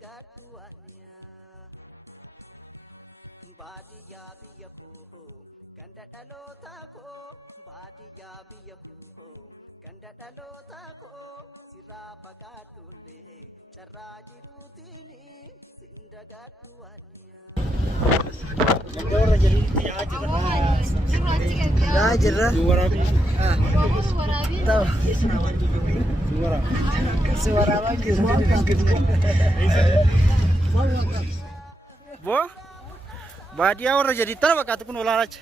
gadduanya baadiyaa biyya koo ganda dhaloota koo baadiyaa biyya koo ganda dhaloota koo sirraa fagaadhullee carraa jiruutiin sinda gadduanya Ya jirra. Tahu. Suara lagi. Bo baadiyaa warra jadi tana fakkaatu kun olaalacha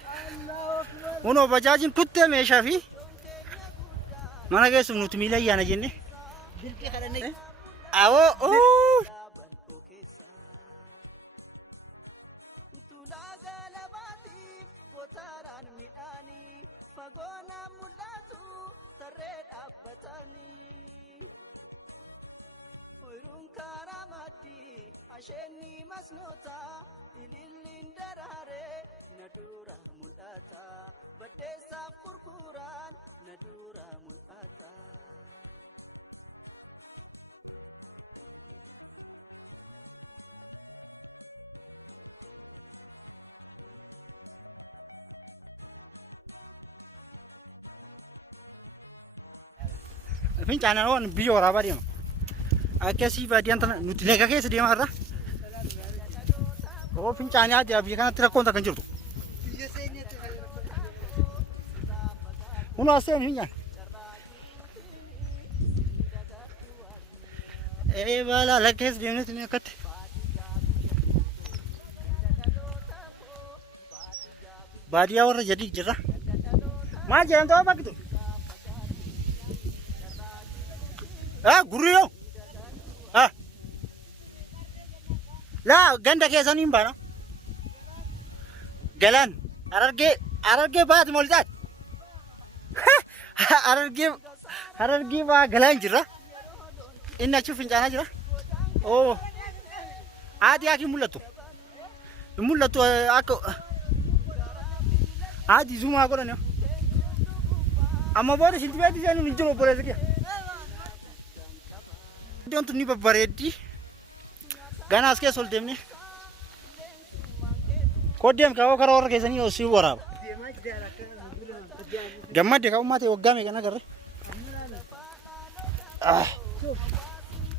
unoo bajaajin kuttee meeshaa fi mana keessum nuti miila ayyaana jenne awoo Fagona mulatu tarred abbatani Oirun karamati asheni masnota ilillin darare nadura mulata badesa kurkuran nadura mulata Fincana on biyo waraabaa deema. Akkasii baadiyaan tana nuti laga keessa deemaa irra. Oo fincaanii biyya kanatti rakkoon takka hin jirtu. Kunoo aseen fincaan. Baala laga keessa deemneeti ni akkatti. Baadiyaa warra jadi jirra. Maal jedhamta bakki tun? Gurriyo. La ganda keessa ni mbana. Galan ararge baat moldat. Ararge ba galan jira. Inna chu fincana jira. Oh. Adi aki mulatu. Mulatu ako. Adi zuma godane. Amma boode silti beeti jani minjiro boode kia. Don't ni babaredi gana aske sol demne kodem ka okara or kesani o si warab gamade ka umate wagame kana garre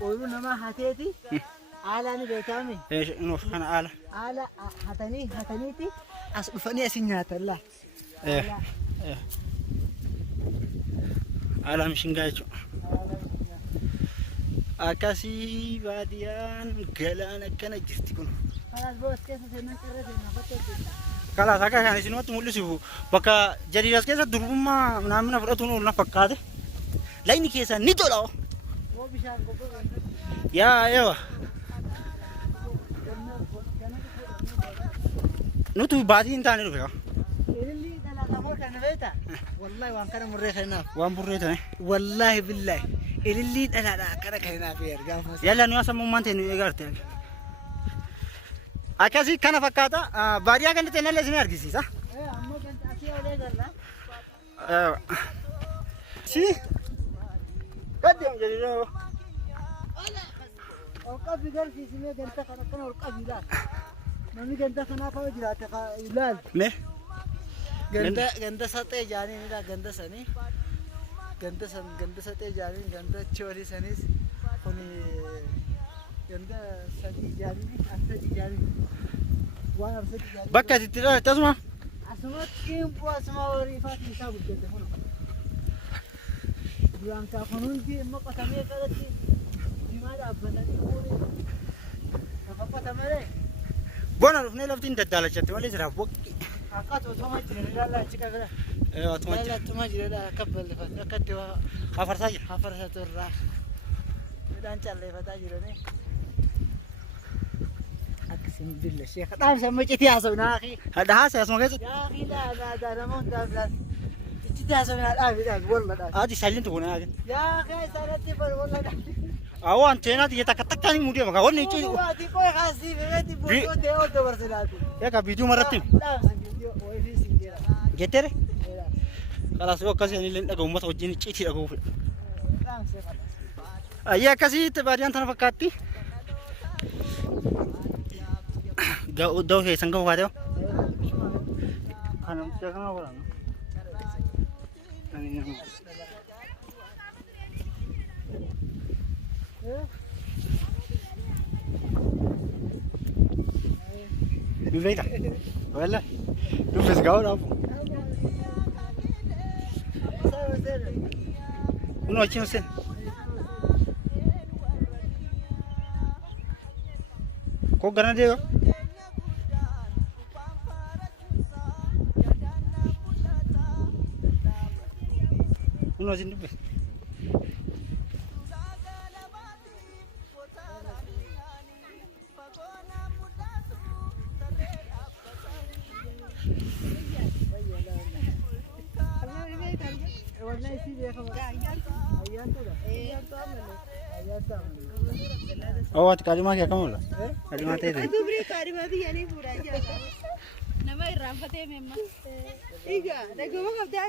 Oiru nama hateti ala ni betami no kana ala hatani ti as ufani asinyata la ala mshingacho Akasi baadiyaan galaan akkana jirti kun. Kala saka kan isin wattu mul'isu bakka jadiiras keessa durbummaa naamna fudhatuun na fakkaate. Layni keessa ni tola. Yaa ewa. Nutu baatiin taane dhufe. Ililli dalagaa kana beeta. Wallahi waan kana murree kanaaf. Waan burree taane. Wallahi billahi. Ililli dalagaa kana kanaaf ergaa. Yalla nu asamummaan ta'e nu eegarte. Akkasii kana fakkaata baadiyaa kan ta'e nallee isin argisiisa. Amma kan asii olee galla. Si. Gaddeem jedhee. Olqa bigar fiisimee ganta kana olqa bilaal. Namni ganta kanaaf hoo jiraate ilaal. Me. Ganda satee jaanii ni ganda sanii. Ganda satee jaanii ganda choori sanis kuni ganda sadii jaanii asadi jaanii. Waan asadi jaanii. Bakka itti dha tasuma. Asumatti kimpu asuma horii faati isaa guddate kun. Duraan kaa kunuunti immoo qotamee qalatti diimaa dhaabbatanii fuudhee lafa qotamaree. Bona dhufnee laftiin daddaalachatti malee jira boqqi. Akkatu otuma jireenya dallaa achi qabira. Otuma jira. Otuma jireenya akka bal'ifate akka itti Hafarsaa jira. hafarsa turraa midhaan calleeffataa jiranii. Akkasiin billa ishee kadhaan sammuu citii haasofnaa akhi. Hadda haasa asuma keessatti. Yaa akhi laa nama hundaaf laal. Citii haasofnaa dhaabiidhaan walla dhaab. Ati saliin tuquna yaa. Yaa akhi isaanatti bar walla dhaab. Awwa anteenaati jetta takka ni mudee maka wanni ci. Waati koo haasii beekati buutoo ta'ee ol dabarsinaati. Yaa biiduu maratti. Dhaabsi biidiyoo wayifii siin jira. Gettere. Kalaas yoo akkasii illee dhaga uummata wajjin citii dhaguu fedha. Dhaabsi kalaas. Ayyaa akkasitti baadiyaan tana fakkaatti. Da'oo keessan gahu baatee kana mucaa kana waraana. Beeka wala dubbis gahu dhaabu. Kunoo achi nusin. Kok garana deeyo? Kunoo asin dubbis. Oh, ati kalimaa kee akkam oola? Kalimaa ta'e ta'e. Dubri kalimaa biyya ni fuudhaa jira. Nama irraanfatee meemma. Egaa dhaguma qabdaa.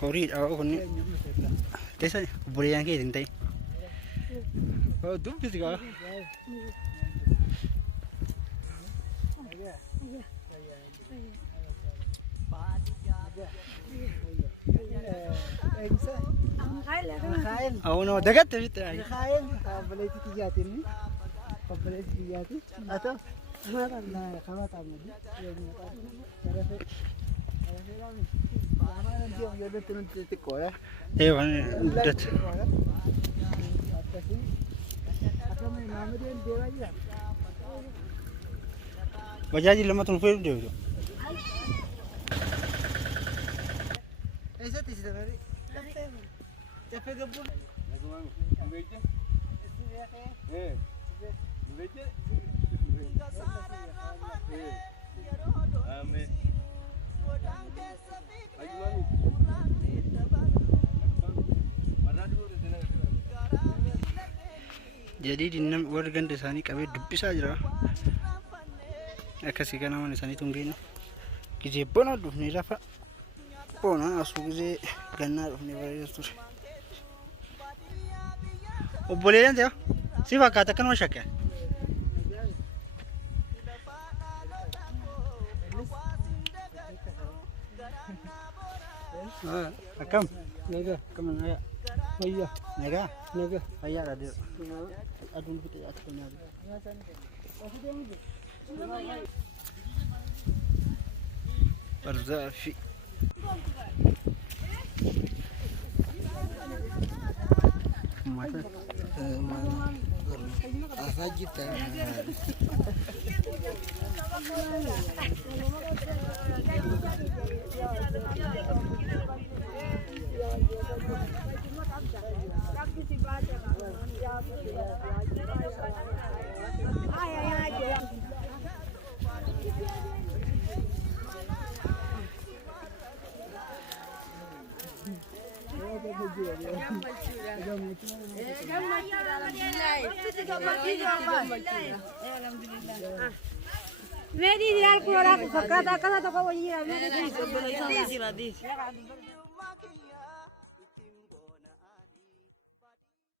Horiidha kunni. Teessa obboleeyyan kee hin ta'e. Oh, dubbisi kaa. Awno dagatte bitte. Khail obboleetti kiyyaatiini. Obboleetti kiyyaati. Ata maadana khamata amadi. Eh wan dat. Bajaji lama tun fuel deebitu. Eessatti si tanari? Caffee gabbuun. Jadi dinam warga ganda isaanii qabee dubbisaa jira. Akkasii kana mana isaanii tungeen gizee bona dhufnee lafa bona asuu gizee gannaa dhufnee bareedaa ture. Obboleeyyan ta'e si fakkaata akkanuma shakkee. Akkam? Nagaa. Akkam nagaa? Ayya. Nagaa? Nagaa. Fayyaadha deema. Aduun bitte akka nyaatu. Barzaa fi Afajita. Vedi di alcol, facciata a casa dopo voglio dire,